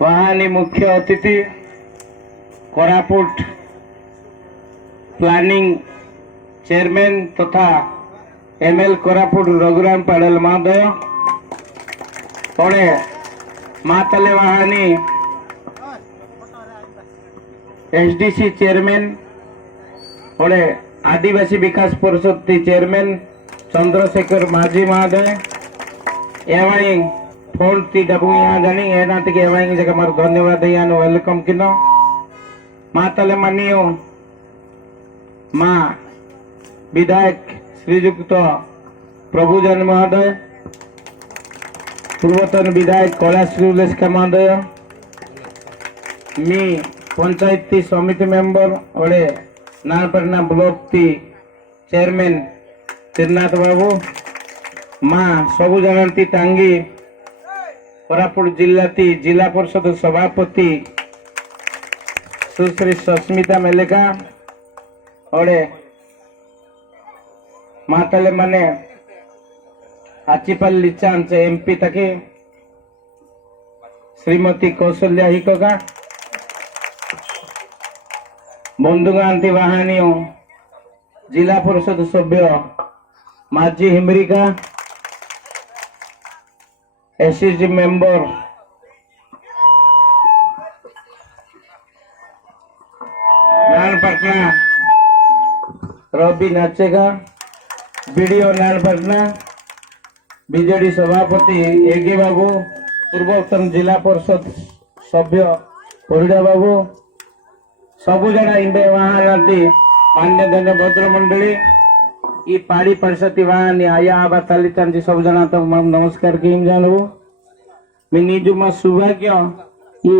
वहानी मुख्य अतिथि Koraput planning chairman तथा एमएल कोरापुट रघुराम पाड़ल महोदय पड़े मातले वहानी एसडीसी चेयरमैन पड़े आदिवासी विकास परिषद चेयरमैन चंद्रशेखर माझी महोदय एवं फोन ती डबू यहाँ जानी एना तक एवं जगह मार धन्यवाद यहाँ वेलकम किनो मातले मनियो माँ विधायक श्रीजुक्त प्रभुजन महोदय पूर्वतन विधायक कैलाश उल्लेस्का महोदय मी पंचायती समिति मेंबर ओडे नालपटना ब्लॉक ती चेयरमैन त्रिनाथ बाबू माँ सबु जानती टांगी कोरापुट जिला ती जिला परिषद सभापति सुश्री सस्मिता मेलेका ओडे मातले मने आचिपल्ली चांच एमपी तके श्रीमती कौशल्या हिकोगा बंधुगांती वाहनियों जिला परिषद सभ्य माझी हिमरिका एसएसजी मेंबर नानपटना रवि नाचेगा बीडीओ नानपटना बीजेडी सभापति एगे बाबू पूर्वोत्तर जिला परिषद सभ्य परिडा बाबू सबु जना इंबे वहां मान्य धन्य भद्र मंडली ई पाड़ी परिषद वहां आया आबा ताली सब जना तो नमस्कार किम जानबो मी निजु मा सौभाग्य ई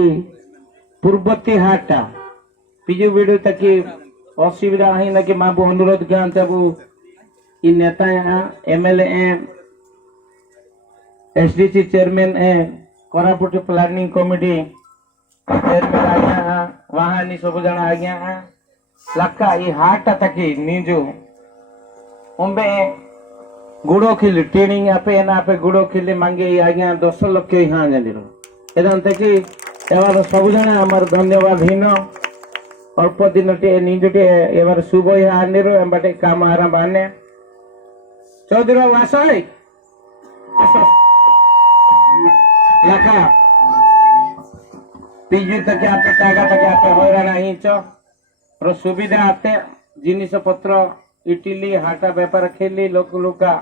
पूर्वती हाटा पिजु वीडियो तकी असुविधा है ना कि माबू अनुरोध किया तबु ई नेता MLA SDC chairman Koraput planning committee chairman आज्ञा वहां नि सब जना आज्ञा लक्का ई हाटा तकी निजु उम्बे गुड़ो खिली ट्रेनिंग आपे ना आपे गुड़ो खिली मांगे आज्ञा 10 लाख यहाँ जानिरो एदांते कि एबार सब जना हमर धन्यवाद हिनो अल्प दिन टे निजुटे एबार शुभ यहाँ आनिरो एबाटे काम आराम आने चौधरी वासय लखा पीजी तक आपे टागा तक आपे होरा नहीं च और सुविधा आते जिनिस पत्र इटिली हाटा व्यापार खेली लोक लोका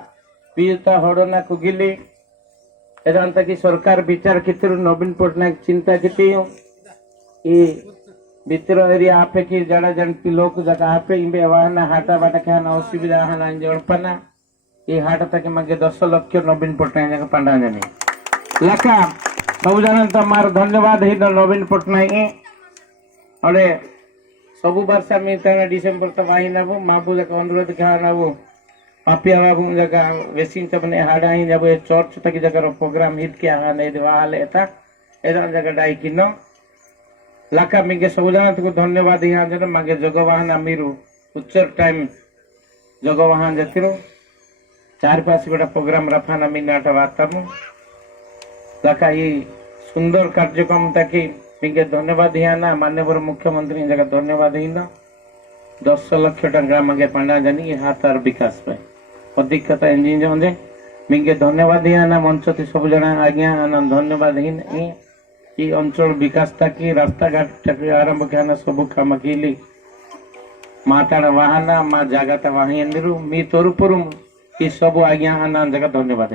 पीता हड़ना कुगिली एदांत की सरकार विचार कितरु नवीन पटनायक चिंता किती ई बितर एरिया आपे की जड़ा जनती लोक जका आपे इंबे वाहना हाटा बाटा खाना असुविधा हाना जणपना ई हाटा तक मगे 10 लाख नवीन पटनायक जका पंडा जानी लका सब जन तमार धन्यवाद ही नवीन पटनायक अरे सबु वर्ष में तेना डिसेंबर तक आई नबो माबू जका अनुरोध क्या नबो पापिया बाबू जका वेसिंग तबने हाडा ही जब चर्च तक जका प्रोग्राम हित क्या हाने दिवाले एता एदा जका डाई किनो लाका मिगे सब जना को धन्यवाद यहाँ जन मागे जगवाहन अमीरु उच्चर टाइम जगवाहन जतिरो 4-5 गोटा प्रोग्राम रफाना मिनाट वातामु लाका ये सुंदर कार्यक्रम तकी मिगे धन्यवाद हियाना माननीय मुख्यमंत्री जगह धन्यवाद हिना 10 लाख टंका मगे पंडा जानी हाथार विकास पे अधिक कथा इंजिन जोंदे मिगे धन्यवाद हियाना मंच ती सब जना आज्ञा धन्यवाद हिन ई अंचल विकास ताकि रास्ता घाट तक आरंभ करना सब काम किली माताड़ वाहना मा जागता वाही अंदरु मी तोरुपुरु ई सब आज्ञा जगह धन्यवाद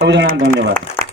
सब जना धन्यवाद।